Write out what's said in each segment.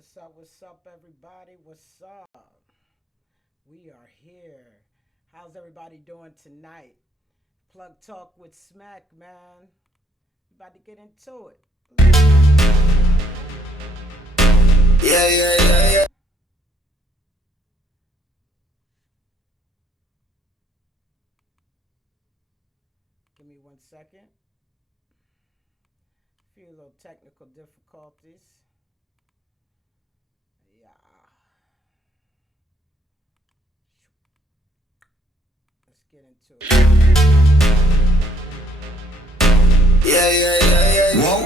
What's up, everybody? What's up? We are here. How's everybody doing tonight? Plug Talk with Smack, man. About to get into it. Yeah, yeah, yeah, yeah. Give me 1 second. Few little technical difficulties. Yeah. Let's get into it. Yeah, yeah, yeah, yeah. Whoa.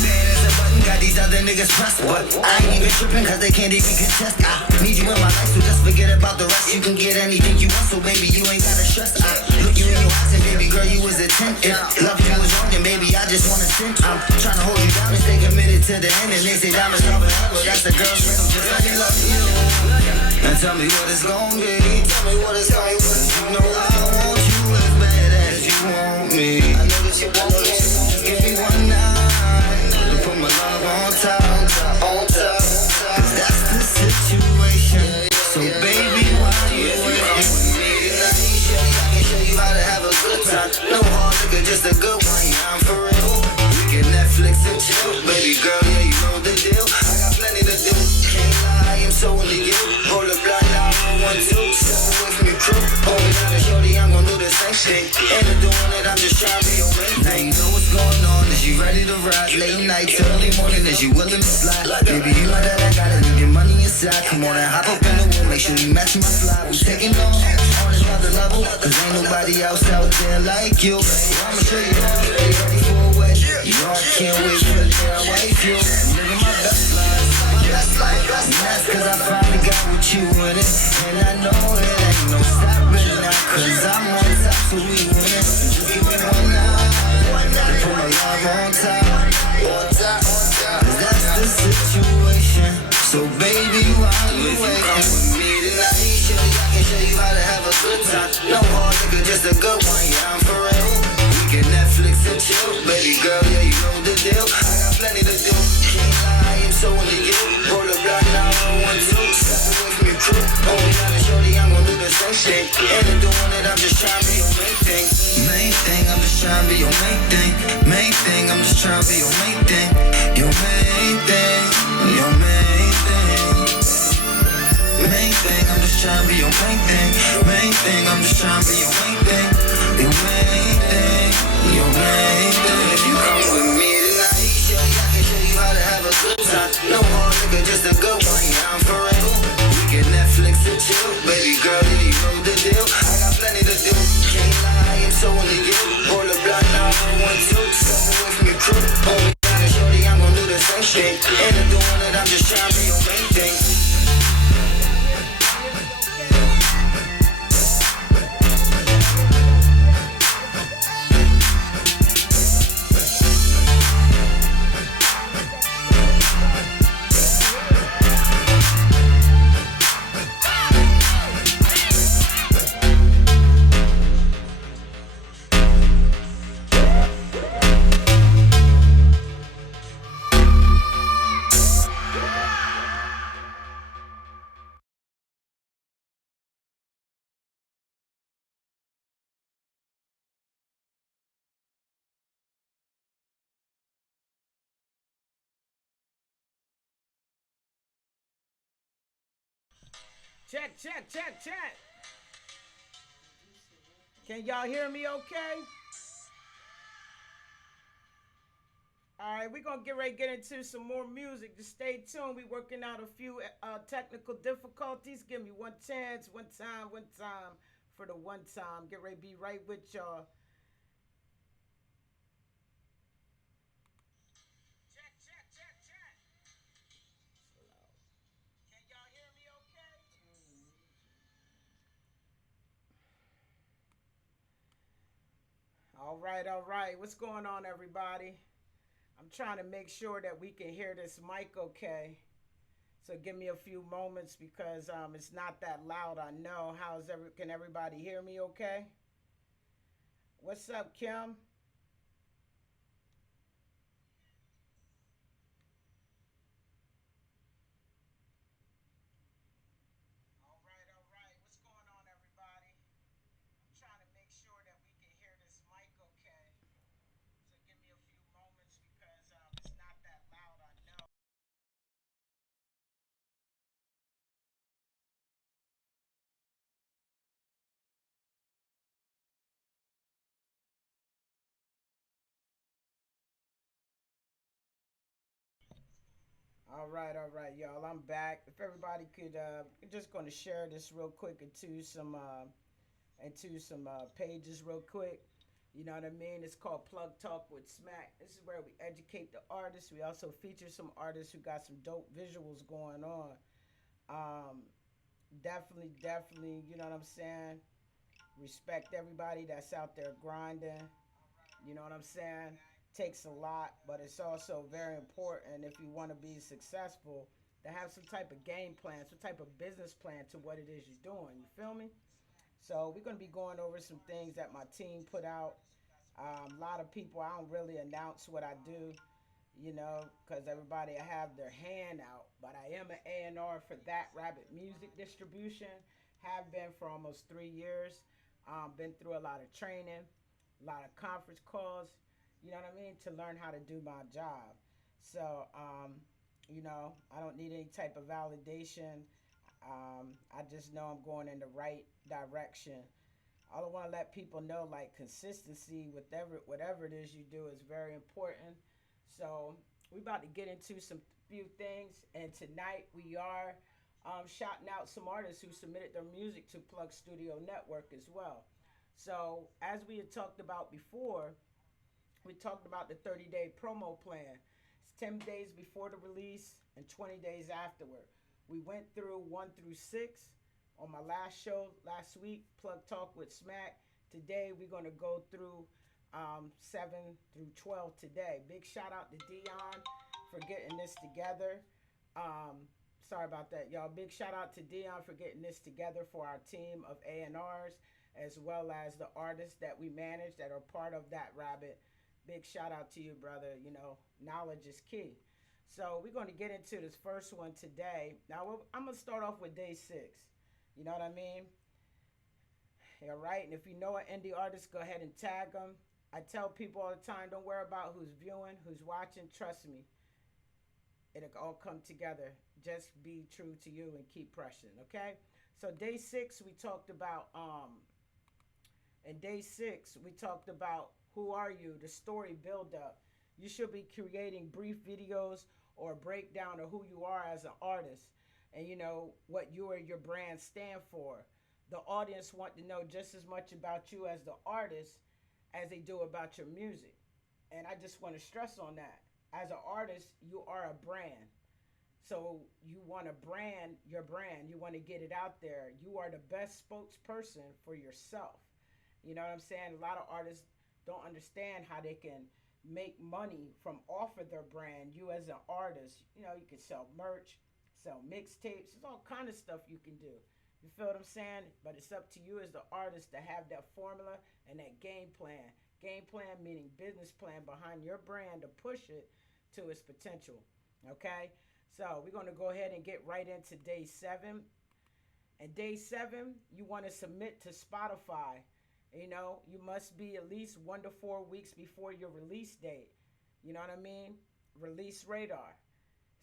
Bad as a button, got these other niggas pressed, but I ain't even tripping cause they can't even contest. I need you in my life, so just forget about the rest. You can get anything you want, so baby, you ain't gotta stress. I look you in your eyes and baby girl, you was a 10. If love you was wrong, then baby, I just wanna sin. I'm trying to hold you down and stay committed to the end. And they say diamonds are forever, that's the girl's friend. So just let me love you. And tell me what it's gon' be. Tell me what it's gon' be. You know I want you as bad as you want me. I know that you want me. Give me one night to put my love on top. Cause that's the situation. So baby, why you waiting with me tonight? I can show you how to have a good time. No hard liquor, just a good one. Yeah, I'm for real. We can Netflix and chill. Baby girl, yeah, you know the deal. I got plenty to do. Can't lie, I am so into you. Roll a blunt now, 1, 2. Step away from your crew. Hold me down and shorty, I'm gon' do the same thing. Ain't no doing it, I'm just trying to be your man. Now you know what's going on. Is you ready to ride? Late nights, early morning, is you willing to slide? Baby, you know that I gotta leave your money inside. Come on and hop up in the wheel, make sure you match my fly. We taking off on another level, cause ain't nobody else out there like you. I'ma show you all the way, ready for a wet. You know I can't wait for the day I wife you. Living my best life, and that's cause I finally got with you in it. And I know it ain't no stopping now, cause I'm on top, so we winning. Just give me one night to put my love on top. Cause that's the situation. So baby, why you waiting with me tonight? I can show you how to have a good time. No hard liquor, just a good one. Yeah, I'm for real. We can Netflix and chill. Baby girl, yeah, you know the deal. I got plenty to do. Can't lie, I am so into you. Roll a blunt now, 1, 2. Step away from your crew. Hold me down and shorty, I'm gon' do the same thing. Ain't doing it, I'm just trying to be your main thing. Main thing, I'm just trying to be your main thing. Main thing, I'm just trying to be your main thing. Your main thing. Your main thing. Main thing, I'm just trying to be your main thing. Main thing, I'm just trying to be your main thing. Your main thing. Your main thing. If you come with me tonight, I can show you how to have a good time. No hard liquor, just a good one. Yeah, I'm for real. We can Netflix and chill. Baby girl, yeah, you know the deal. I got plenty to do. Can't lie, I am so into you. Roll a blunt now, 1, 2. Step away from your crew. Hold me down and shorty, I'm gon' do the same thing. Ain't doing it, I'm just trying to be your main thing. Check, check, check, check. Can y'all hear me okay? All right, we're going to get ready to get into some more music. Just stay tuned. We're working out a few technical difficulties. Give me one chance, one time for the one time. Get ready to be right with y'all. Check, check, check, check. Can y'all hear me okay? All right, all right. What's going on, everybody? I'm trying to make sure that we can hear this mic okay. So give me a few moments because it's not that loud. I know. Can everybody hear me okay? What's up, Kim? All right, y'all. I'm back. If everybody could, I'm just going to share this real quick into some pages real quick. You know what I mean? It's called Plug Talk with Smack. This is where we educate the artists. We also feature some artists who got some dope visuals going on. Um, definitely, you know what I'm saying? Respect everybody that's out there grinding. You know what I'm saying? Takes a lot, but it's also very important if you want to be successful to have some type of game plan, some type of business plan to what it is you're doing. You feel me? So we're gonna be going over some things that my team put out. A lot of people, I don't really announce what I do, because everybody have their hand out. But I am an A&R for That Rabbit Music Distribution. Have been for almost 3 years. Been through a lot of training, a lot of conference calls. You know what I mean, to learn how to do my job. So, I don't need any type of validation. I just know I'm going in the right direction. All I want to let people know, like, consistency with whatever it is you do is very important. So we about to get into some few things, and tonight we are shouting out some artists who submitted their music to Plug Studio Network as well. So as we had talked about before, we talked about the 30-day promo plan. It's 10 days before the release and 20 days afterward. We went through 1 through 6 on my last show last week, Plug Talk with Smack. Today we're going to go through 7 through 12 today. Big shout out to Dion for getting this together. Sorry about that, y'all. Big shout out to Dion for getting this together for our team of A&Rs, as well as the artists that we manage that are part of That Rabbit. Big shout out to you, brother. Knowledge is key. So we're going to get into this first one today. Now, I'm going to start off with day 6. You know what I mean? All right. And if you know an indie artist, go ahead and tag them. I tell people all the time, don't worry about who's viewing, who's watching. Trust me, it'll all come together. Just be true to you and keep pressing, okay? So day 6, we talked about, in day 6, we talked about who are you, the story build up. You should be creating brief videos or a breakdown of who you are as an artist, and what you or your brand stand for. The audience want to know just as much about you as the artist as they do about your music. And I just want to stress on that. As an artist, you are a brand. So you want to brand your brand. You want to get it out there. You are the best spokesperson for yourself. You know what I'm saying? A lot of artists don't understand how they can make money from off of their brand. You as an artist, you can sell merch, sell mixtapes. There's all kind of stuff you can do. You feel what I'm saying? But it's up to you as the artist to have that formula and that game plan. Game plan meaning business plan behind your brand to push it to its potential. Okay? So we're going to go ahead and get right into day 7. And day 7, you want to submit to Spotify. You must be at least 1 to 4 weeks before your release date. You know what I mean? Release radar.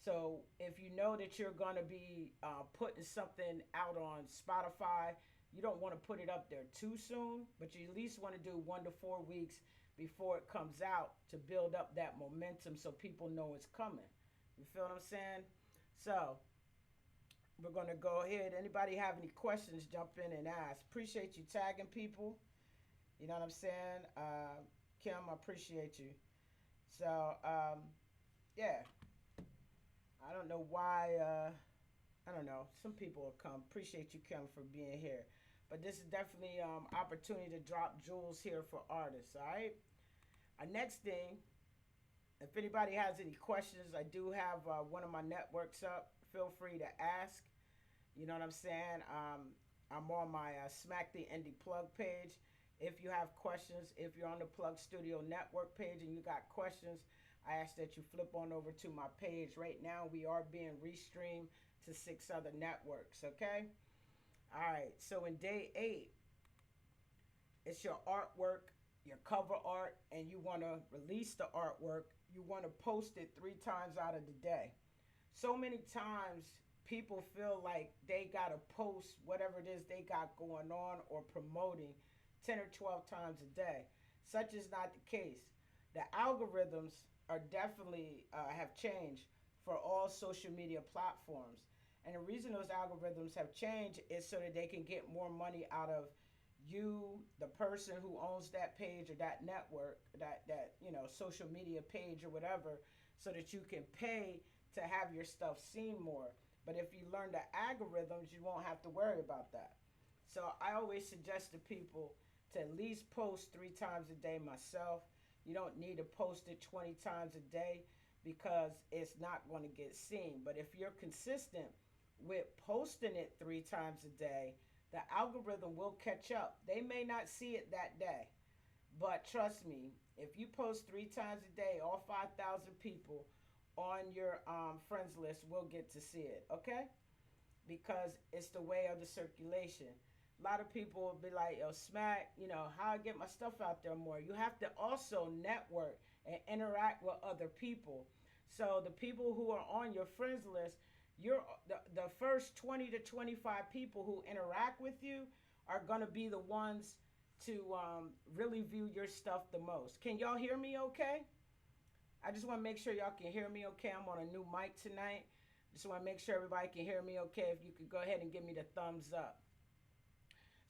So if you know that you're going to be putting something out on Spotify, you don't want to put it up there too soon, but you at least want to do 1 to 4 weeks before it comes out to build up that momentum so people know it's coming. You feel what I'm saying? So we're going to go ahead. Anybody have any questions, jump in and ask. Appreciate you tagging people. You know what I'm saying? Kim, I appreciate you. So, yeah. I don't know why, I don't know. Some people will come. Appreciate you, Kim, for being here. But this is definitely opportunity to drop jewels here for artists, all right? Our next thing, if anybody has any questions, I do have one of my networks up. Feel free to ask. You know what I'm saying? I'm on my Smack the Indie Plug page. If you have questions, if you're on the Plug Studio Network page and you got questions, I ask that you flip on over to my page. Right now, we are being restreamed to 6 other networks, okay? All right, so in day 8, it's your artwork, your cover art, and you want to release the artwork. You want to post it 3 times out of the day. So many times, people feel like they got to post whatever it is they got going on or promoting 10 or 12 times a day. Such is not the case. The algorithms are definitely have changed. for all social media platforms. And the reason those algorithms have changed is so that they can get more money out of you, the person who owns that page or that network, that social media page or whatever, so that you can pay to have your stuff seen more. But if you learn the algorithms, you won't have to worry about that. So I always suggest to people to at least post 3 times a day myself. You don't need to post it 20 times a day because it's not going to get seen. But if you're consistent with posting it 3 times a day, the algorithm will catch up. They may not see it that day, but trust me, if you post 3 times a day, all 5,000 people on your friends list will get to see it, okay? Because it's the way of the circulation. A lot of people will be like, yo, Smack, how I get my stuff out there more. You have to also network and interact with other people. So the people who are on your friends list, the first 20 to 25 people who interact with you are going to be the ones to really view your stuff the most. Can y'all hear me okay? I just want to make sure y'all can hear me okay. I'm on a new mic tonight. Just want to make sure everybody can hear me okay. If you could go ahead and give me the thumbs up.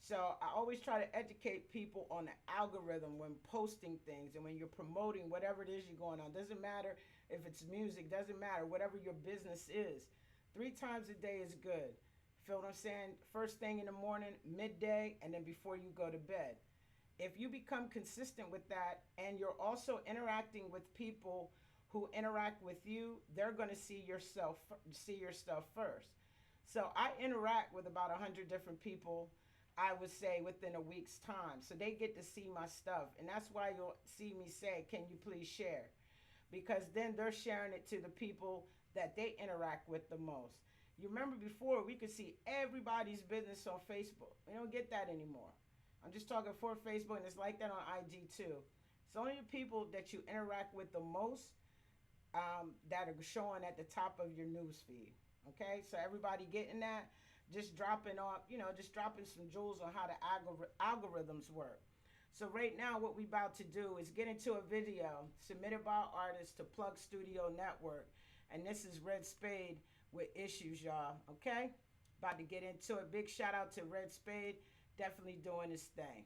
So I always try to educate people on the algorithm when posting things and when you're promoting whatever it is you're going on. Doesn't matter if it's music, doesn't matter, whatever your business is. 3 times a day is good. Feel what I'm saying? First thing in the morning, midday, and then before you go to bed. If you become consistent with that and you're also interacting with people who interact with you, they're going to see your stuff first. So I interact with about 100 different people, I would say, within a week's time. So they get to see my stuff. And that's why you'll see me say, can you please share? Because then they're sharing it to the people that they interact with the most. You remember before, we could see everybody's business on Facebook. We don't get that anymore. I'm just talking for Facebook, and it's like that on IG too. It's only the people that you interact with the most that are showing at the top of your news feed. Okay, so everybody getting that? Just dropping some jewels on how the algorithms work. So right now, what we about to do is get into a video submitted by our artist to Plug Studio Network. And this is Red Spade with Issues, y'all. Okay? About to get into it. Big shout out to Red Spade. Definitely doing his thing.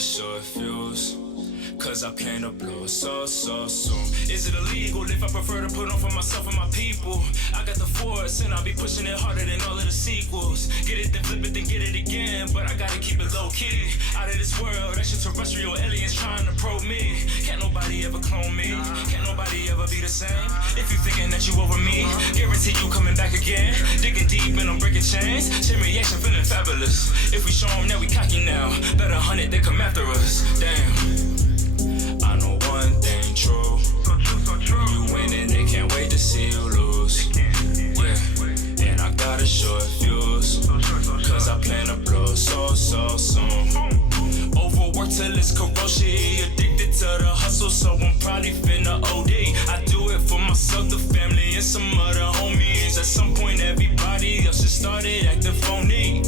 Sure it feels, cause I plan to blow so soon. Is it illegal if I prefer to put on for myself and my people? I got the force and I'll be pushing it harder than all of the sequels. Get it, then flip it, then get it again, but I gotta keep it low key. Out of this world, extraterrestrial aliens trying to probe me. Can't nobody ever clone me, can't nobody ever be the same. If you thinking that you over me, guarantee you coming back again. Digging deep and I'm breaking chains, chain reaction feeling fabulous. If we show them that we cocky now, better hunt it, they come after us. Damn, I know one thing true. When you winning, they can't wait to see you lose. Yeah, and I got a short fuse, cause I plan to blow so soon. Overworked till it's corrosion, addicted to the hustle, so I'm probably finna OD. I do it for myself, the family, and some other homies. At some point, everybody else just started acting phony.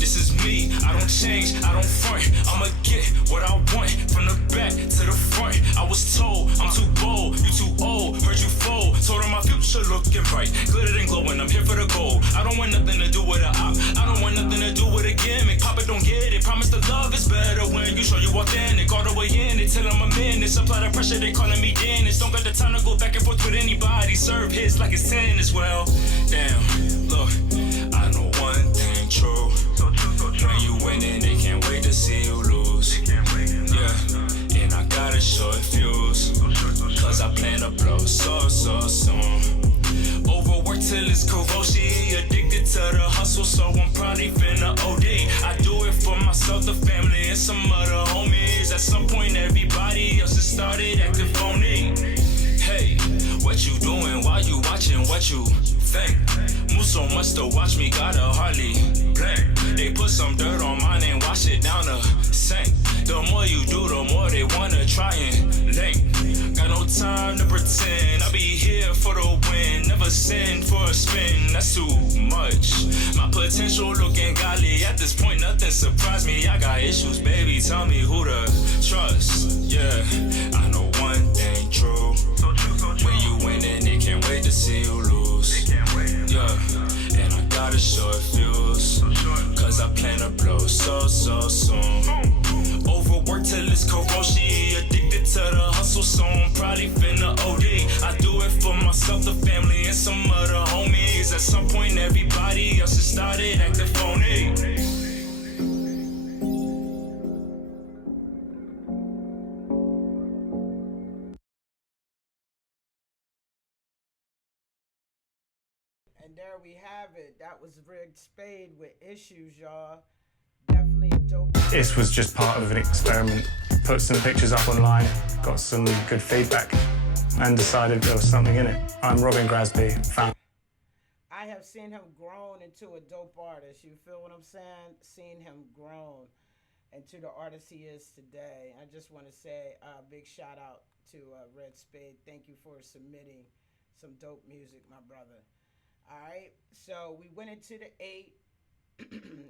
This is me, I don't change, I don't front. I'ma get what I want, from the back to the front. I was told, I'm too bold, you too old, heard you fold. Told her my future looking bright, glittered and glowing, I'm here for the gold. I don't want nothing to do with a op, I don't want nothing to do with a gimmick. Papa don't get it, promise the love is better when you show you authentic. All the way in, they tell them I'm in it, apply the pressure, they calling me Dennis. Don't got the time to go back and forth with anybody, serve his like it's 10 as well. Damn, look, I know one thing true. When you winning, they can't wait to see you lose. Yeah, and I got a short fuse, cause I plan to blow so soon. Overworked till it's corrosion, addicted to the hustle, so I'm probably finna OD. I do it for myself, the family, and some other homies. At At some point, everybody else has started acting phony. Hey, what you doing while you watching what you think? Move so much to watch me, gotta hardly blink. They put some dirt on mine and wash it down the sink. The more you do, the more they wanna try and link. Got no time to pretend, I be here for the win. Never sin for a spin, that's too much. My potential looking godly, at this point nothing surprised me. I got issues, baby, tell me who to trust. Yeah, I know one thing true. When you winning, they can't wait to see you lose. Yeah, and I got a short fuse, cause I plan to blow so soon. Overworked till it's Karoshi, addicted to the hustle, so I'm probably finna OD. I do it for myself, the family, and some other homies. At some point, everybody else has started acting phony. And there we have it. That was Rick Spade with Issues, y'all. Definitely a dope. This was just part of an experiment. Put some pictures up online, got some good feedback, and decided there was something in it. I'm Robin Grasby, founder. I have seen him grown into a dope artist. You feel what I'm saying? Seen him grown into the artist he is today. I just want to say a big shout out to Red Spade. Thank you for submitting some dope music, my brother. All right, so we went into the 8.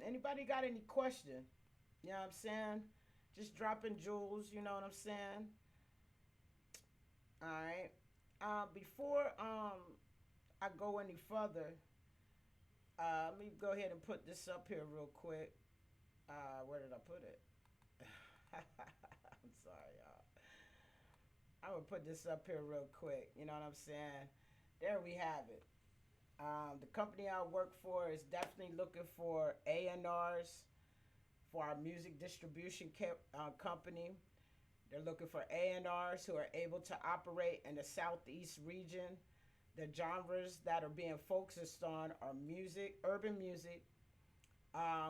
Anybody got any question? You know what I'm saying? Just dropping jewels, you know what I'm saying? All right. Before I go any further, let me go ahead and put this up here real quick. Where did I put it? I'm sorry, y'all. I'm gonna put this up here real quick. You know what I'm saying? There we have it. The company I work for is definitely looking for A&Rs for our music distribution company. They're looking for A&Rs who are able to operate in the Southeast region. The genres that are being focused on are music, urban music,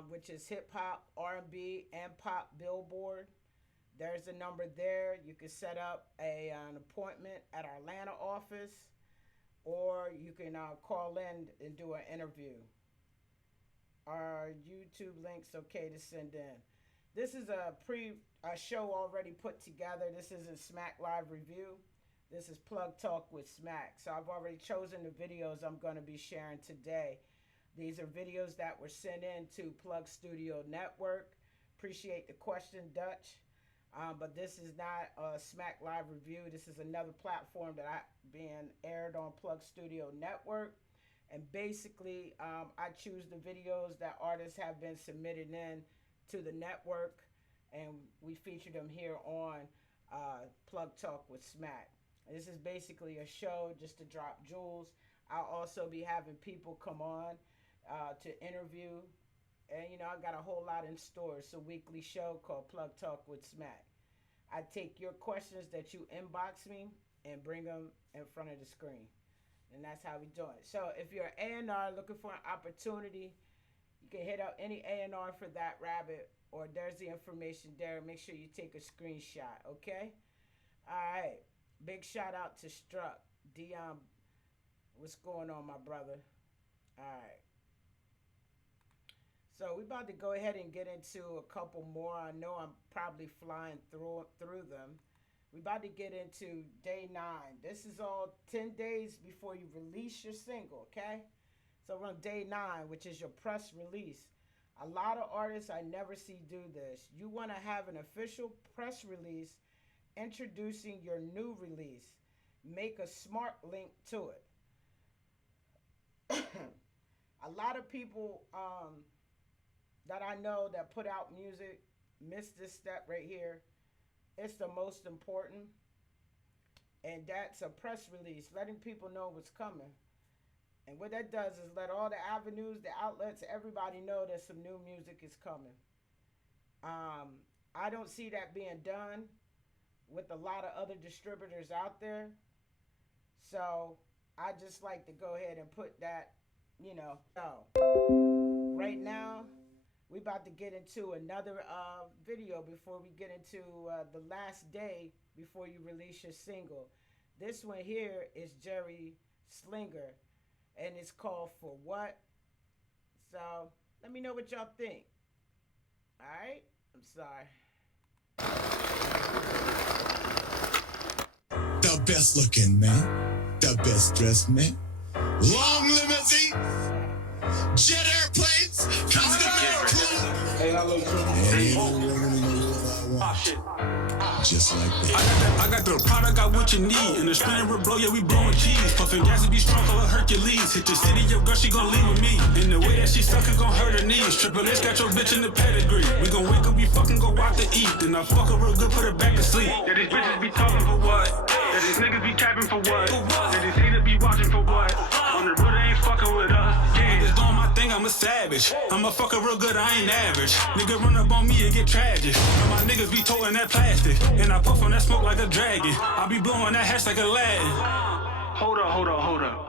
which is hip hop, R&B, and pop billboard. There's a number there. You can set up an appointment at our Atlanta office, or you can call in and do an interview. Are YouTube links okay to send in? This is a show already put together. This isn't Smack Live Review. This is Plug Talk with Smack. So I've already chosen the videos I'm going to be sharing today. These are videos that were sent in to Plug Studio Network. Appreciate the question, Dutch. But this is not a Smack Live Review. This is another platform that being aired on Plug Studio Network. And basically, I choose the videos that artists have been submitted in to the network, and we feature them here on Plug Talk with Smack. And this is basically a show just to drop jewels. I'll also be having people come on to interview. And, you know, I got a whole lot in store. It's a weekly show called Plug Talk with Smack. I take your questions that you inbox me and bring them in front of the screen. And that's how we do it. So if you're an A&R looking for an opportunity, you can hit up any A&R for that rabbit, or there's the information there. Make sure you take a screenshot, okay? All right. Big shout out to Struck. Dion, what's going on, my brother? All right. So we're about to go ahead and get into a couple more. I know I'm probably flying through them. We're about to get into day 9. This is all 10 days before you release your single, okay? So we're on day 9, which is your press release. A lot of artists I never see do this. You want to have an official press release introducing your new release. Make a smart link to it. A lot of people that I know that put out music miss this step right here. It's the most important, and that's a press release, letting people know what's coming. And what that does is let all the avenues, the outlets, everybody know that some new music is coming. I don't see that being done with a lot of other distributors out there. So I just like to go ahead and put that, you know. So right now, we about to get into another video before we get into the last day before you release your single. This one here is Jerry Slinger, and it's called For What. So let me know what y'all think. All right? I'm sorry. The best looking man, the best dressed man, long limousine, jet airplanes, continental club. Hey, hello, Just like that. I got the product, got what you need. And the spinning will blow, yeah, we blowing cheese. Puffin' gas to be strong for a Hercules. Hit the city, your girl, she gon' leave with me. And the way that she suck, it gon' hurt her knees. Triple H got your bitch in the pedigree. We gon' wake up, we fucking go out to eat. Then I fuck her real good, put her back to sleep. Yeah, these bitches be talking for what? Yeah, these niggas be capping for what? Yeah, these haters be watching for what? On the road, they ain't fucking with us. Yeah, just doing my thing, I'm a savage. I'm a fucker real good, I ain't average. Nigga run up on me, it get tragic. And my niggas be toting that plastic. And I puff on that smoke like a dragon. I be blowing that hash like a Latin. Hold up.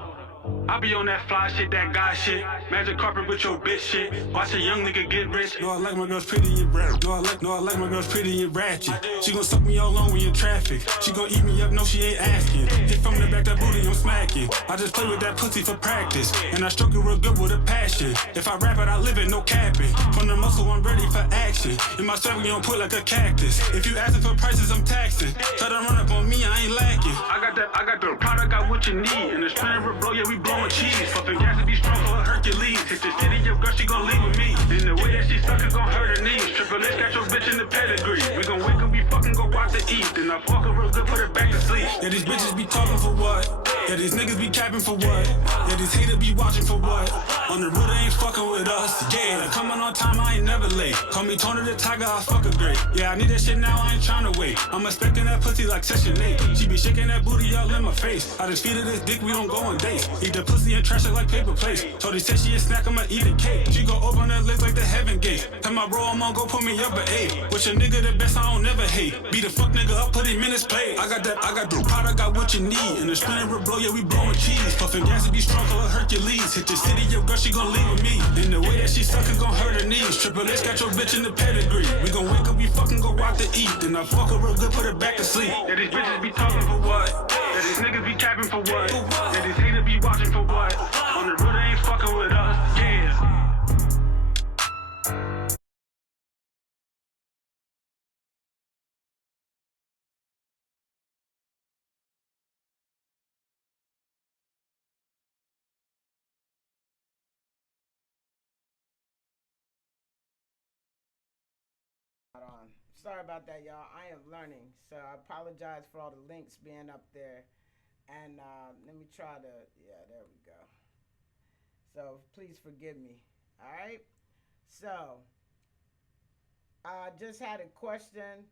I be on that fly shit, that guy shit. Magic carpet with your bitch shit. Watch a young nigga get rich. No, I like my girls pretty and ratchet. No, I like my girls pretty and ratchet. She gon' suck me all on when in traffic. She gon' eat me up, no, she ain't asking. Hit from the back, that booty, I'm smacking. I just play with that pussy for practice. And I stroke it real good with a passion. If I rap it, I live it, no capping. From the muscle, I'm ready for action. In my circle, you don't put like a cactus. If you asking for prices, I'm taxing. Try to run up on me, I ain't lacking. I got the product, got what you need. And the spinner will blow, yeah, we blowing cheese. Puffin' gas to be strong for a Hercules. Hit the city, your girl, she gon' leave with me. And the way that she suck, it gon' hurt her knees. Triple H got your bitch in the pedigree. We gon' wake up, we fucking go out to eat. Then I fuck her real good, put her back to sleep. Yeah, these bitches be talking for what? Yeah, these niggas be capping for what? Yeah, these haters be watching for what? On the road, they ain't fucking with us. Yeah, coming on time, I ain't never late. Call me Tony the Tiger, I fuck her great. Yeah, I need that shit now, I ain't tryna wait. I'm expecting that pussy like Session 8. She be shaking that booty all in my face. I just feed her this dick, we don't go on dates. Eat the pussy and trash it like paper plates. Told her said she a snack, I'ma eat a cake. She go open her lips like the heaven gate. Tell my bro, I'm on go put me up at 8. With your nigga the best, I don't never hate. Beat the fuck nigga up, put him in his place. I got the product, got what you need. And the spinner will blow, yeah, we blowing cheese. Puffin' gas to be strong for a Hercules. Hit the city, your girl, she gon' leave with me. And the way that she suck, it gon' hurt her knees. Triple H got your bitch in the pedigree. We gon' wake up, we fucking go out to eat. Then I fuck her real good, put her back to sleep. Yeah, these bitches be talking for what? Yeah, these niggas be capping for what? Yeah, these haters be watching for what? On the road, they ain't fucking with us. Yeah. Sorry about that, y'all. I am learning, so I apologize for all the links being up there. And let me try to, yeah, there we go. So please forgive me. All right. So I just had a question.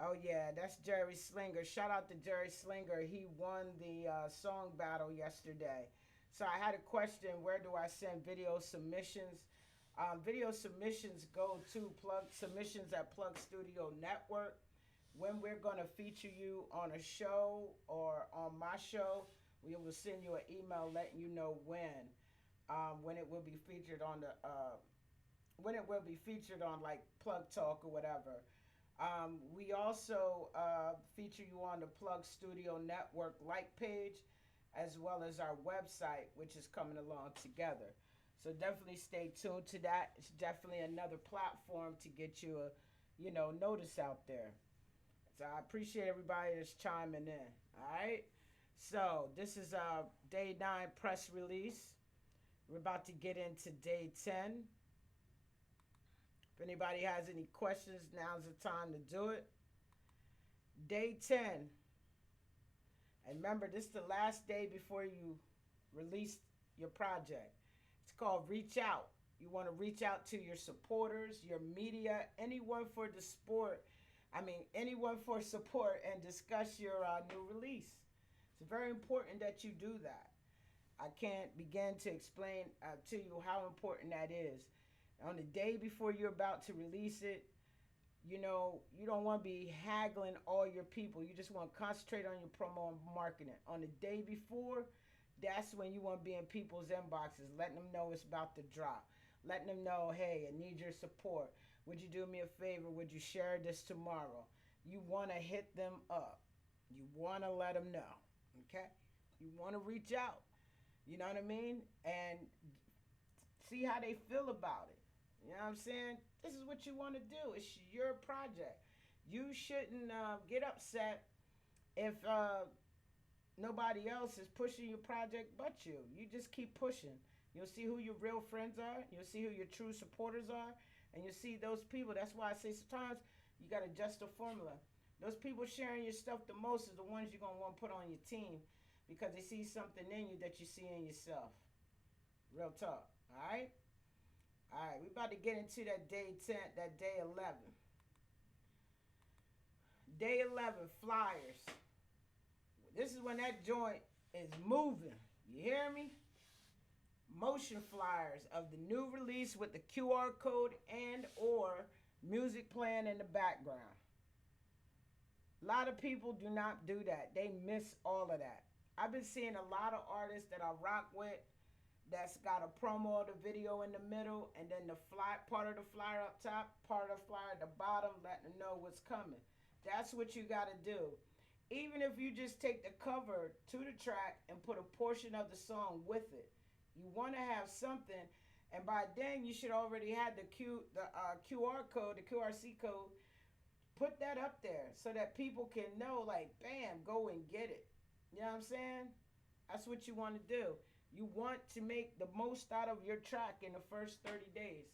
Oh yeah, that's Jerry Slinger. Shout out to Jerry Slinger. He won the song battle yesterday. So I had a question. Where do I send video submissions? Video submissions go to Plug Submissions at Plug Studio Network. When we're going to feature you on a show or on my show, we will send you an email letting you know when it will be featured on the when it will be featured on like Plug Talk or whatever. We also feature you on the Plug Studio Network like page, as well as our website, which is coming along together. So definitely stay tuned to that. It's definitely another platform to get you a, notice out there. So I appreciate everybody that's chiming in. All right. So this is day 9 press release. We're about to get into day 10. If anybody has any questions, now's the time to do it. Day 10. And remember, this is the last day before you release your project. It's called Reach Out. You want to reach out to your supporters, your media, anyone for support and discuss your new release. It's very important that you do that. I can't begin to explain to you how important that is. On the day before you're about to release it, you don't want to be haggling all your people. You just want to concentrate on your promo and marketing. On the day before, that's when you want to be in people's inboxes, letting them know it's about to drop. letting them know, hey, I need your support. Would you do me a favor? Would you share this tomorrow? You want to hit them up. You want to let them know, okay? You want to reach out, you know what I mean? And see how they feel about it. You know what I'm saying? This is what you want to do. It's your project. You shouldn't get upset if nobody else is pushing your project but you. You just keep pushing. You'll see who your real friends are. You'll see who your true supporters are. And you'll see those people. That's why I say sometimes you got to adjust the formula. Those people sharing your stuff the most is the ones you're going to want to put on your team because they see something in you that you see in yourself. Real talk. All right? All right. We about to get into that day 10, that day 11. Day 11, flyers. This is when that joint is moving. You hear me? Motion flyers of the new release with the QR code and or music playing in the background. A lot of people do not do that. They miss all of that. I've been seeing a lot of artists that I rock with that's got a promo of the video in the middle and then the fly part of the flyer up top, part of the flyer at the bottom, letting them know what's coming. That's what you got to do. Even if you just take the cover to the track and put a portion of the song with it, you want to have something, and by then you should already have the QR code, the QRC code. Put that up there so that people can know, like, bam, go and get it. You know what I'm saying? That's what you want to do. You want to make the most out of your track in the first 30 days.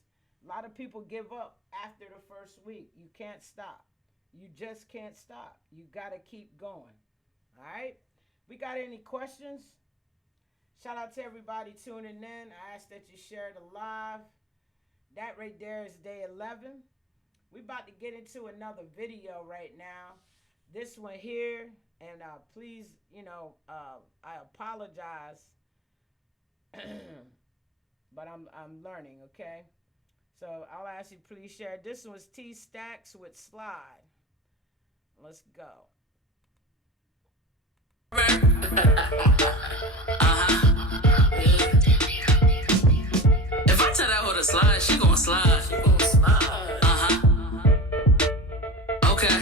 A lot of people give up after the first week. You can't stop. You just can't stop. You got to keep going. All right? We got any questions? Shout out to everybody tuning in. I ask that you share the live. That right there is day 11. We about to get into another video right now. This one here, and please, I apologize, but I'm learning, okay? So I'll ask you please share. This one was T Stacks with Slide. Let's go. If I tell that hoe to slide, she gon' slide. Okay.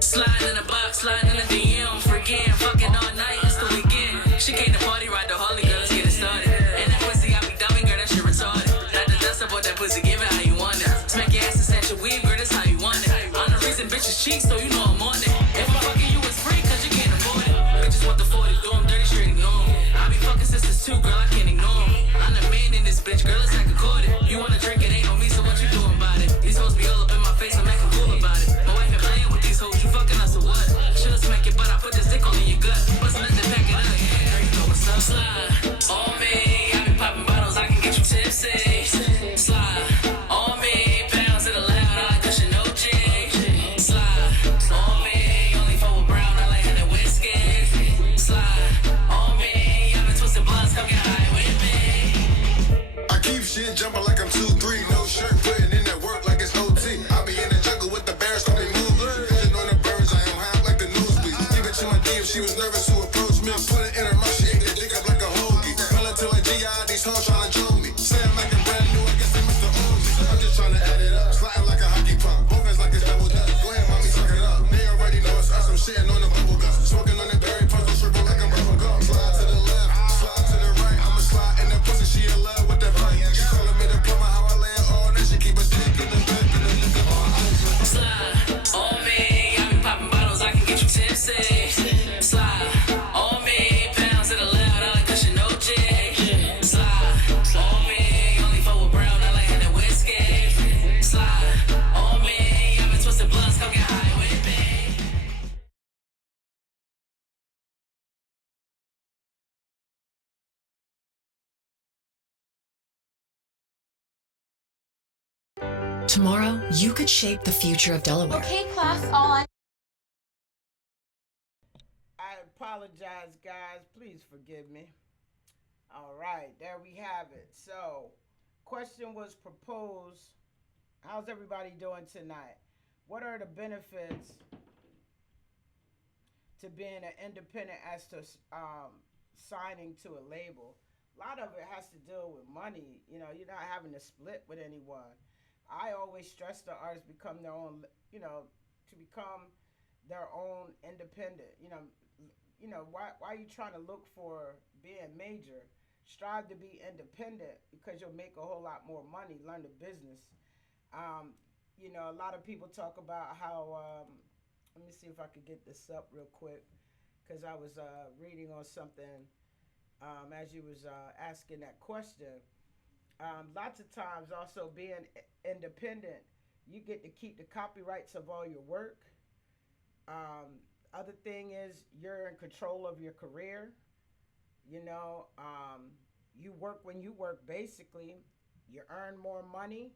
Slide in the box, slide in the DM. Forgetting, fucking all night, it's the weekend. She came to party, ride the Harley, girl, let's get it started. And that pussy got me dumping, girl, that shit retarded. Not the dust up, but that pussy, give it how you want it. Smack your ass and snatch your weave, girl, that's how you want it. I'm the reason bitches cheat, so you know I'm on it. If I'm fucking you, it's free, cause you can't afford it. Bitches want the 40, do them dirty, straight ignore 'em. I be fucking sisters too, girl, I can't ignore 'em. I'm the man in this bitch, girl, it's like a quarter. You wanna drink, it ain't on me, so what you doing about it? These hoes be all up in my face, I'm acting cool about it. My wife ain't playing with these hoes, you fucking us or what? Should've smacked it, but I put this dick all in your gut. Wasn't let them pack it up, yeah, girl, you know what's up. Slide on me, I be popping bottles, I can get you tipsy. Slide on me, pounds to the loud, I like cushion no jig. Slide on me, only fuck with brown, I like that whiskey. Slide on me, I've been twisting blunts, come get high with me. I keep shit jumping like I'm 2-3, no shirt, putting in that work like it's OT. I be in the jungle with the bears, so they move. Vision on the birds, I am high like the newsbeat. Give it to my DM, she was nervous to approach me. I put it in her mouth, she ate that dick up like a hoagie. Fell into like G.I., these hoes tryna drone me. Say I'm like a brand new, I guess they Mr. Ozy. I'm just tryna add it up, sliding like a hockey puck. Both hands like it's double dutch. Go ahead, mommy, suck it up. They already know it's us, I'm shitting on the bubble gum. Smoking on the berry puzzle, triple like I'm bubble gum. Slide to the left, slide to the right. I'ma slide in that pussy, she in love with that fight. She calling me the plumber, how I lay it all night. She keep a dick in the back and the nigga all ice. Slide on me, I be popping bottles, I can get you tipsy. Slide on me, pounds to the loud, I like cushion no jig. Slide on me, only fuck with brown, I like that whiskey. Slide on me, I've been twisting blunts, come get high with me. Tomorrow, you could shape the future of Delaware. Okay, class, all I apologize, guys. Please forgive me. All right, there we have it. So, question was proposed. How's everybody doing tonight? What are the benefits to being an independent as to signing to a label? A lot of it has to do with money. You know, you're not having to split with anyone. I always stress the artists become their own, to become their own independent. Why are you trying to look for being major? Strive to be independent because you'll make a whole lot more money. Learn the business. A lot of people talk about how. Let me see if I could get this up real quick, because I was reading on something as you was asking that question. Lots of times, also being independent, you get to keep the copyrights of all your work. Other thing is you're in control of your career. You work when you work. Basically, you earn more money.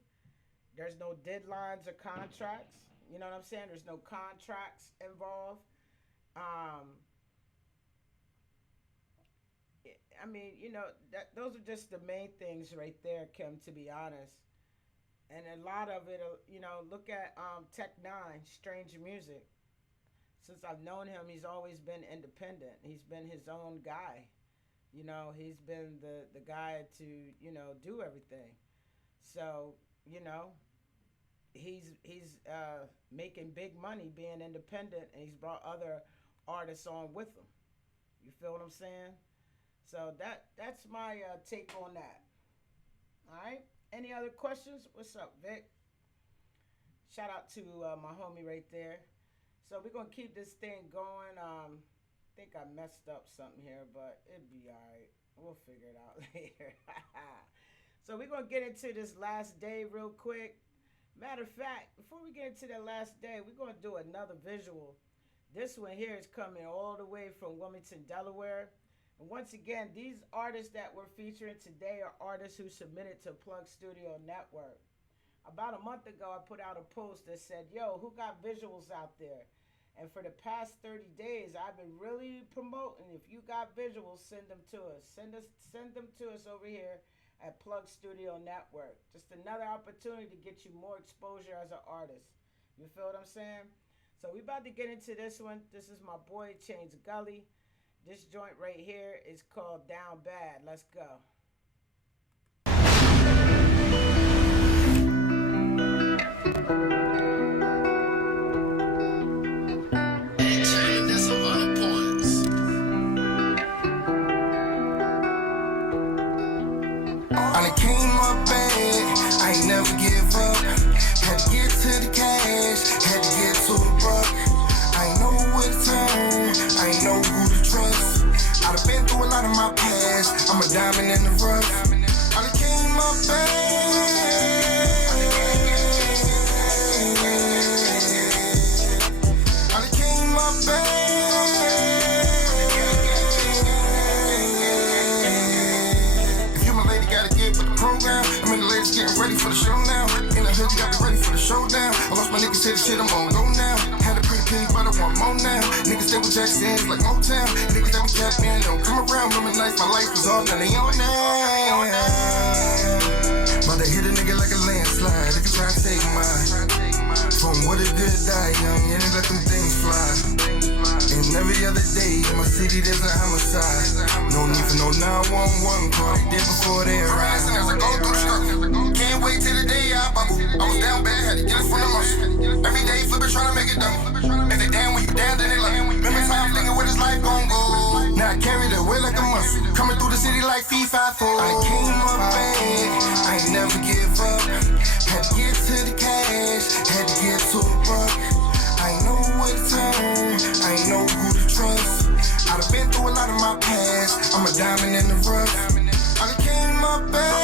There's no deadlines or contracts. You know what I'm saying? There's no contracts involved. Those are just the main things right there, Kim, to be honest. And a lot of it, look at Tech Nine, Strange Music. Since I've known him, he's always been independent. He's been his own guy. He's been the guy to, do everything. So, he's making big money being independent, and he's brought other artists on with him. You feel what I'm saying? So that's my take on that. All right. Any other questions? What's up, Vic? Shout out to my homie right there. So we're gonna keep this thing going. I think I messed up something here, but it'd be all right. We'll figure it out later. So we're gonna get into this last day real quick. Matter of fact, before we get into that last day, we're gonna do another visual. This one here is coming all the way from Wilmington, Delaware. And once again, these artists that we're featuring today are artists who submitted to Plug Studio Network. About a month ago, I put out a post that said, yo, who got visuals out there? And for the past 30 days, I've been really promoting. If you got visuals, send them to us. Send them to us over here at Plug Studio Network. Just another opportunity to get you more exposure as an artist. You feel what I'm saying? So we about to get into this one. This is my boy, Chains Gully. This joint right here is called Down Bad. Let's go. That's a lot of points. I done came up bad, I ain't never give up. Had to get to the cash, had to get to the buck. I ain't know where to turn, I ain't know who to trust. I done been through a lot of my past, I'm a diamond in the rough. I done came up bad. I done came up bad. If you my lady, gotta get with the program. I mean the ladies getting ready for the show now. In the hood, you got me ready for the showdown. I lost my niggas, say the shit, I'm on go now. Had a pretty penny, but I want more now. Niggas stay with Jackson's like Motown. Niggas that be capped in, don't come around. Women nice, my life was all, now they on now. About to hit a nigga like a landslide. If you try to take mine. From what it did die young, and it let them things fly. And every other day in my city there's a homicide. No need for no 911 call, they did before they arrived. As I go through struggle, can't wait till the day I bubble. I was down bad, had to get it from the muscle. Every day flipping, trying to make it double. If they down, when you down, then they love. Remember time thinking where this life gon' go. Now I carry the weight like a muscle. Coming through the city like FIFA 4. I came up bad, I ain't never give up. Had to get to the cash, had to get to the buck. I ain't know where to turn, I ain't know who to trust. I done been through a lot of my past, I'm a diamond in the rough. I done came up bad.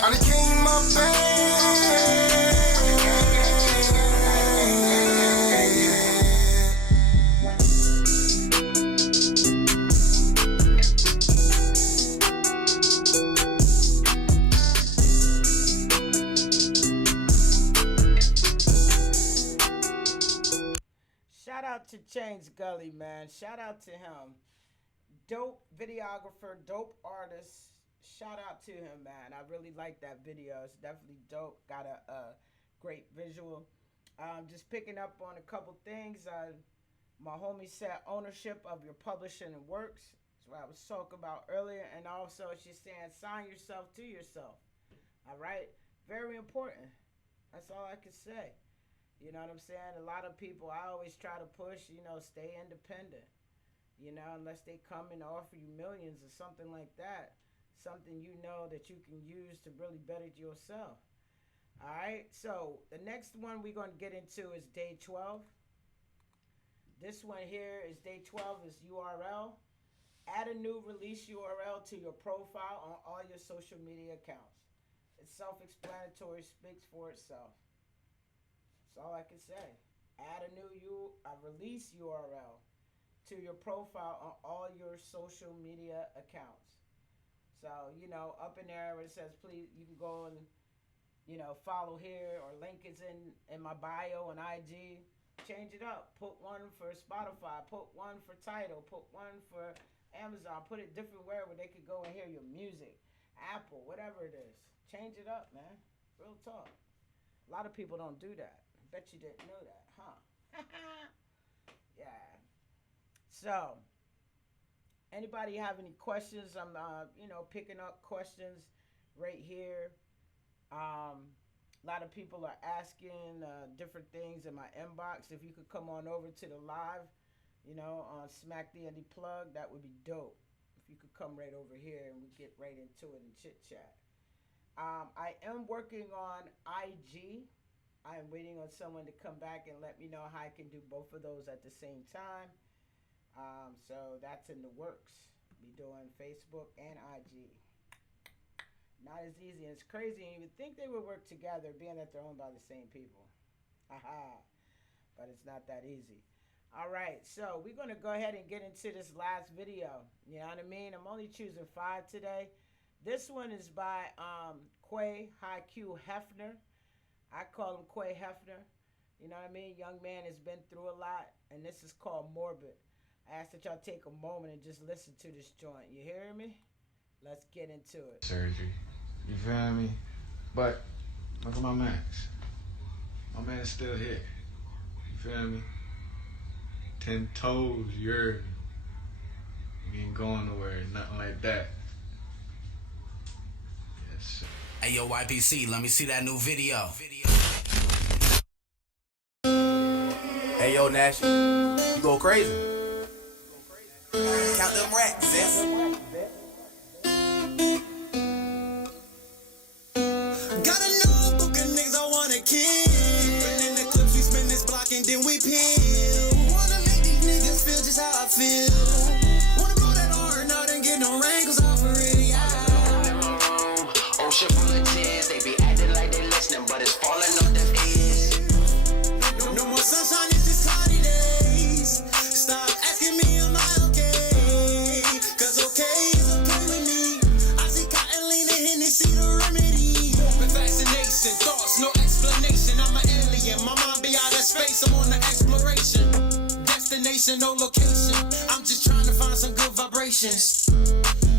I done came up bad. Shout out to Chains Gully, man. Shout out to him. Dope videographer, dope artist. Shout out to him, man. I really like that video. It's definitely dope. Got a great visual. Just picking up on a couple things. My homie said ownership of your publishing and works. That's what I was talking about earlier. And also she's saying sign yourself to yourself. All right? Very important. That's all I can say. You know what I'm saying? A lot of people, I always try to push, stay independent. Unless they come and offer you millions or something like that. Something that you can use to really better yourself. All right? So the next one we're going to get into is day 12. This one here is day 12 is URL. Add a new release URL to your profile on all your social media accounts. It's self-explanatory, speaks for itself. That's all I can say. Add a new release URL to your profile on all your social media accounts. So, up in there where it says, please, you can go and, follow here, or link is in my bio on IG. Change it up. Put one for Spotify. Put one for Tidal. Put one for Amazon. Put it different where they could go and hear your music. Apple, whatever it is. Change it up, man. Real talk. A lot of people don't do that. I bet you didn't know that, huh? Yeah. So, anybody have any questions? I'm, picking up questions right here. A lot of people are asking different things in my inbox. If you could come on over to the live, on Smack the Indie Plug, that would be dope. If you could come right over here and we get right into it and chit chat. I am working on IG. I am waiting on someone to come back and let me know how I can do both of those at the same time. So that's in the works. Be doing Facebook and IG. Not as easy, and it's crazy. You would think they would work together, being that they're owned by the same people. Haha. But it's not that easy. All right, so we're going to go ahead and get into this last video. You know what I mean? I'm only choosing 5 today. This one is by Quay Haiku Hefner. I call him Quay Hefner. You know what I mean? Young man has been through a lot, and this is called Morbid. I ask that y'all take a moment and just listen to this joint. You hearing me? Let's get into it. Surgery. You feel me? But look at my max. My man's still here. You feel me? 10 toes, you're. We ain't going nowhere, nothing like that. Yes, sir. Hey yo, YPC, let me see that new video. Hey yo, Nash, you go crazy. Count them racks, sis. Got a notebook of niggas I wanna kill. But in the clips we spin this block and then we peel. Wanna make these niggas feel just how I feel. Wanna blow that horn out and get no wrinkles off of it, yeah. Ocean full of tears, they be acting like they listening, but it's falling on their ears. No more sunshine, it's just cloudy days. Stop asking me, am I okay? Cause okay is okay with me. I see cotton leaning in and see the remedy. Open fascination, thoughts, no explanation. I'm an alien, my mind be out of space. I'm on the exploration. Destination, no location. I'm just trying to find some good vibrations.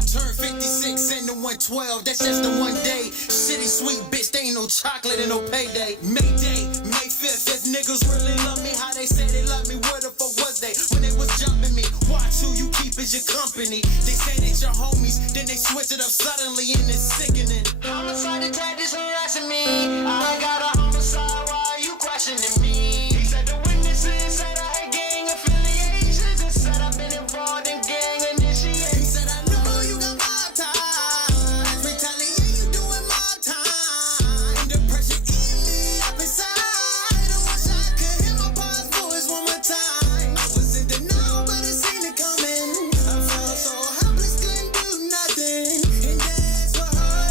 Turn 56 into 112, that's just the one day. Shitty sweet bitch, they ain't no chocolate and no payday. Mayday, May 5th, if niggas really love me, how they say they love me, where the fuck was they? When they was jumping me, watch who you keep as your company. They say that your homies, then they switch it up suddenly and it's sickening. Homicide detectives harassing me, I got a homicide, why are you questioning me? He said the witnesses said I had gang affiliations and said I've been involved in gang initiations. He said I know you got mob ties, retaliate, you doing mob time. And the pressure eating me up inside. I wish I could hear my boss voice one more time. I was in denial, but I seen it coming. I felt so helpless, couldn't do nothing. And that's what hurt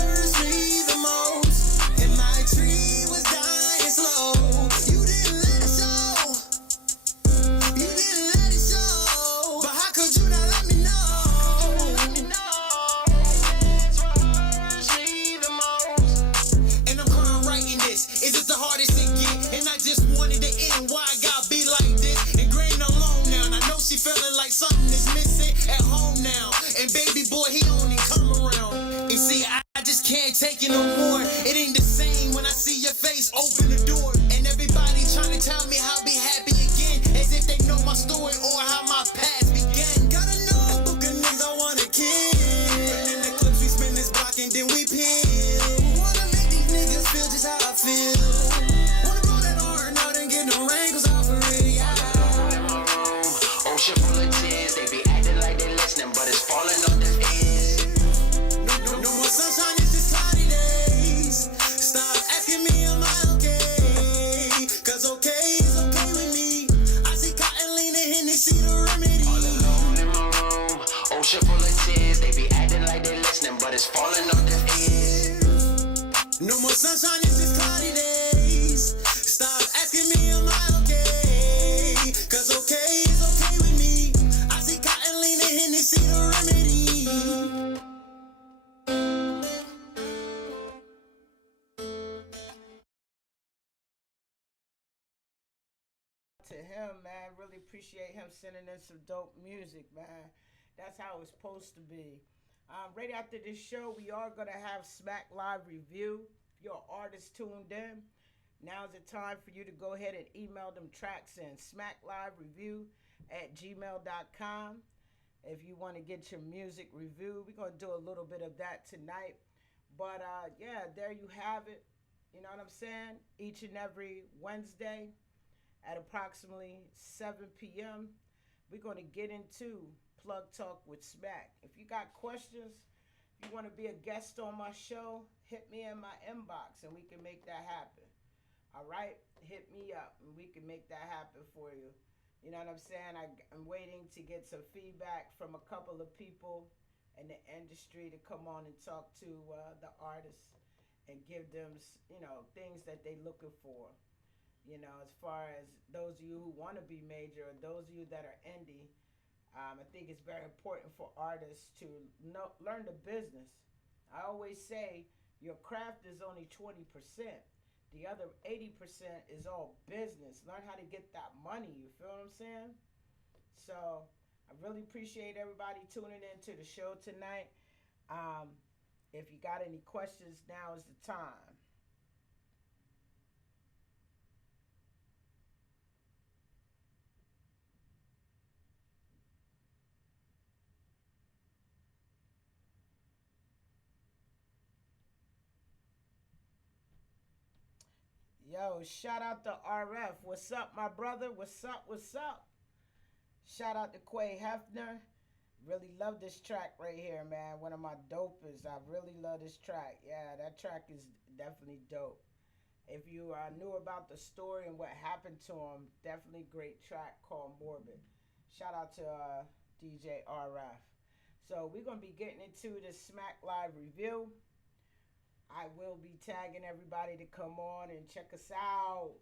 story or how my past began. Got a notebook of niggas I wanna kill. And in the clips we spin this block and then we peel. Wanna make these niggas feel just how I feel. Wanna go that hard out and get no wrangles off of radio. In my room, ocean full of tears. They be acting like they listening, but it's falling off their ears. No more sunshine, it's just cloudy days. Stop asking me, am I okay? Cause okay is okay with me. I see cotton leaning in this see the remedy. All alone in my room, ocean full of tears. They be acting like they listening, but it's falling off their ears. No more sunshine, it's just cloudy days. Stop asking me, am I okay? Cause okay is okay with me. I see cotton leaning in this see the remedy. To him, man, really appreciate him sending in some dope music, man. That's how it's supposed to be. Right after this show, we are going to have Smack Live Review. If you're an artist tuned in, now's the time for you to go ahead and email them tracks in. SmackLiveReview@gmail.com. If you want to get your music review, we're going to do a little bit of that tonight. But, yeah, there you have it. You know what I'm saying? Each and every Wednesday at approximately 7 p.m., we're going to get into Plug Talk with Smack. If you got questions, if you want to be a guest on my show, hit me in my inbox and we can make that happen. All right? Hit me up and we can make that happen for you. You know what I'm saying? I'm waiting to get some feedback from a couple of people in the industry to come on and talk to the artists and give them, you know, things that they're looking for. You know, as far as those of you who want to be major or those of you that are indie, I think it's very important for artists to learn the business. I always say your craft is only 20%. The other 80% is all business. Learn how to get that money. You feel what I'm saying? So I really appreciate everybody tuning in to the show tonight. If you got any questions, now is the time. Yo, shout out to RF. What's up, my brother? What's up? What's up? Shout out to Quay Hefner. Really love this track right here, man. One of my dopest. I really love this track. Yeah, that track is definitely dope. If you knew about the story and what happened to him, definitely great track called Morbid. Shout out to DJ RF. So we're going to be getting into the Smack Live Review. I will be tagging everybody to come on and check us out.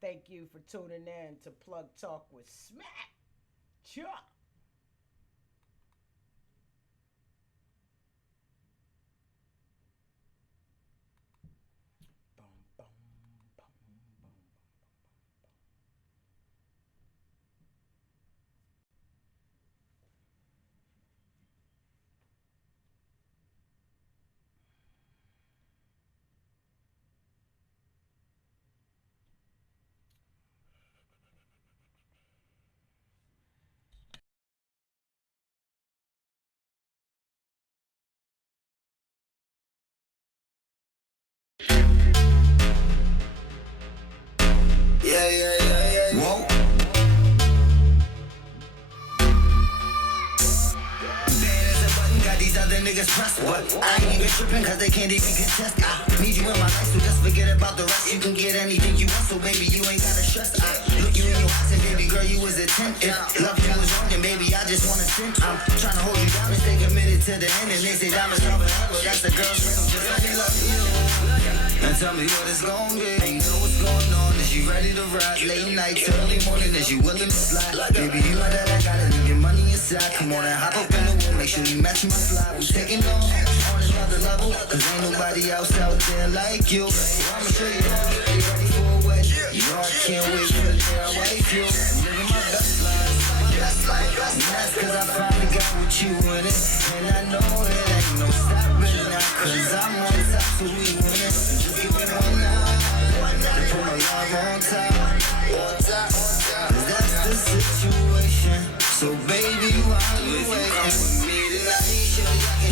Thank you for tuning in to Plug Talk with Smack. Chuck. Yeah. Whoa. Bad as a button, got these other niggas pressed, but I ain't even tripping cause they can't even contest. I need you in my life, so just forget about the rest. You can get anything you want, so baby, you ain't gotta stress. I look you in your eyes and baby girl, you was a 10. If love you was wrong, then baby, I just wanna sin. I'm trying to hold you down and stay committed to the end. And they say diamonds love forever, that's the girl's rhythm. Just let me love you. And tell me what it's gon' be. And you know what's going on. Is you ready to ride? Late night, early morning. Is you willing to slide? Baby, you know that I gotta leave your money inside. Come on and hop up in the wheel. Make sure you match my fly. We taking off on another level. Cause ain't nobody else out there like you. I'ma show you how to get ready for a wet. You know I can't wait for the day I wife you. I'm living my best life. And that's cause I finally got what you wanted. And I know it ain't no stopping now. Cause I'm on top, so we winning. Just give me one now. To put my love on top. Cause that's the situation.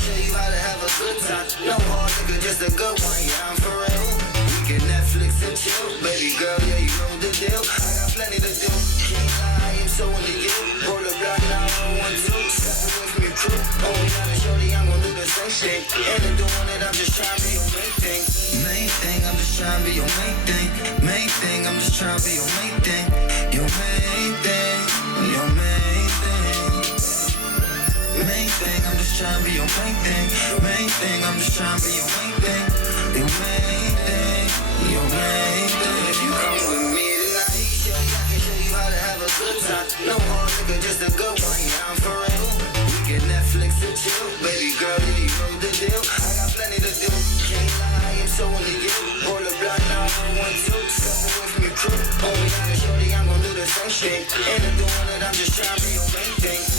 show you how to have a good time. No hard nigga, just a good one, yeah, I'm for real. We can Netflix and chill, baby girl, yeah, you know the deal. I got plenty to do, can't lie, I am so into you. Roll the block now, I want to step away from your crew. Only not a shorty, I'm gonna do the same thing. And in doing it, I'm just trying to be your main thing. Main thing, I'm just trying to be your main thing. Main thing, I'm just trying to be your main thing. Your main thing, your main thing. Main thing, I'm just trying to be your main thing. Main thing, I'm just trying to be your main thing. Your main thing, your main thing. If you come with me tonight, show you, I can show you how to have a good time. No hard nigga, just a good one, yeah, I'm for real. We can Netflix and chill, baby girl, yeah, you know the deal. I got plenty to do, can't lie, I am so into you. Roll the block now, I want to step away from your crew. Only not a shorty, I'm gonna do the same thing. And in doing it, I'm just trying to be your main thing.